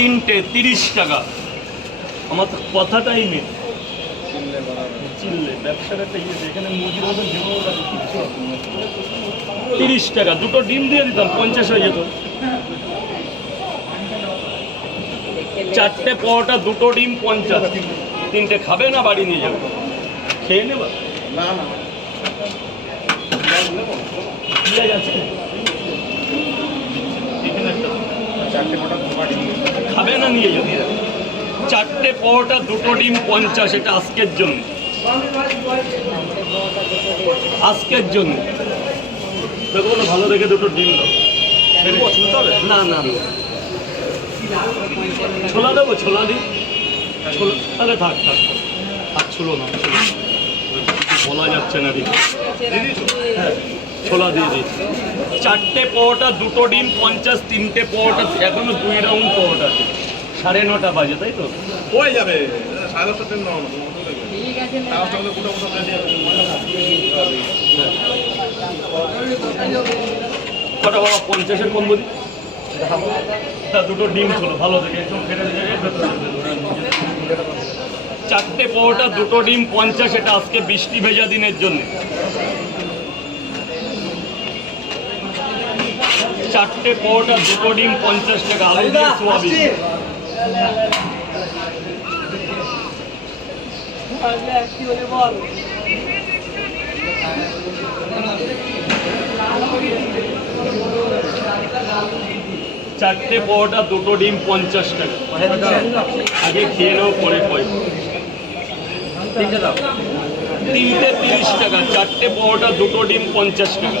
তিনটে তিরিশ টাকা। আমার তো কথাটাই নেই। চিল্লে ব্যবসার ইয়ে যেখানে মুরগির মতন তিরিশ টাকা দুটো ডিম দিয়ে দিতাম পঞ্চাশ হয়ে যেত। চারটে পরোটা দুটো ডিম পঞ্চাশ। তিনটে খাবে না বাড়ি নিয়ে যাবে। খেয়ে নেবা? না না। পেঁয়াজ আছে এখানে একটা চারটে খাবে না নিয়ে যদি চারটে পরোটা দুটো ডিম পঞ্চাশ এটা আজকের জন্য। আজকের জন্য। দেখো না ভালো দেখে দুটো ডিম দাও। হবে? না না না। ছোলা দেবো ছোলা দিই। ছোলা তাহলে থাক থাক। থাক। আর ছোলো না ছোলো। না। কিছু বলা যাচ্ছে না দিদি। হ্যাঁ। ছোলা দিয়ে দিয়েছি। চারটে পরোটা দুটো ডিম পঞ্চাশ তিনটে পরোটা এখনও দুই রাউন্ড পরোটা আছে। সাড়ে নটা বাজে তাই তো? হয়ে যাবে। সাড়ে দশটা ট্রেন কটা বাবা? পঞ্চাশের কম্বো দিই তা দুটো ডিম ছিল ভালো থেকে একদম। চারটে পরোটা দুটো ডিম পঞ্চাশ এটা আজকে বৃষ্টি ভেজা দিনের জন্য। চারটে পরোটা দুটো ডিম পঞ্চাশ টাকা আলু দিয়ে সোয়াবিন। চারটে পরোটা দুটো ডিম পঞ্চাশ টাকা। আগে খেয়ে নাও পরে পয়সা তিনটে তিরিশ টাকা চারটে পরোটা দুটো ডিম পঞ্চাশ টাকা।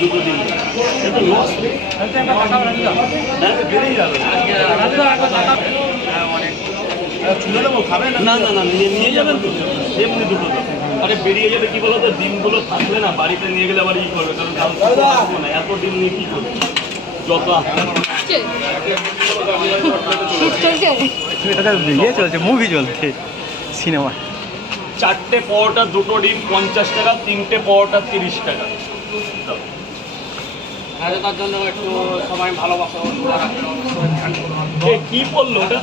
দুটো ডিম এটা লস বেরিয়ে যাবে চুলে দেবো খাবে না না না না নিয়ে নিয়ে যাবেন তো। এমনি দুটো আরে বেরিয়ে যাবে কি বলো তো ডিমগুলো থাকবে না বাড়িতে নিয়ে গেলে আবার ই করবে কারণ কালকে না। এত ডিম নিয়ে কি করবে? যত ইয়ে চলছে। মুভি চলছে সিনেমা চারটে পরোটা দুটো ডিম পঞ্চাশ টাকা তিনটে পরোটা তিরিশ টাকা। তার জন্য একটু সবাই ভালোবাসা কি বলল ওটা?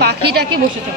পাখিটাকে বসেছে?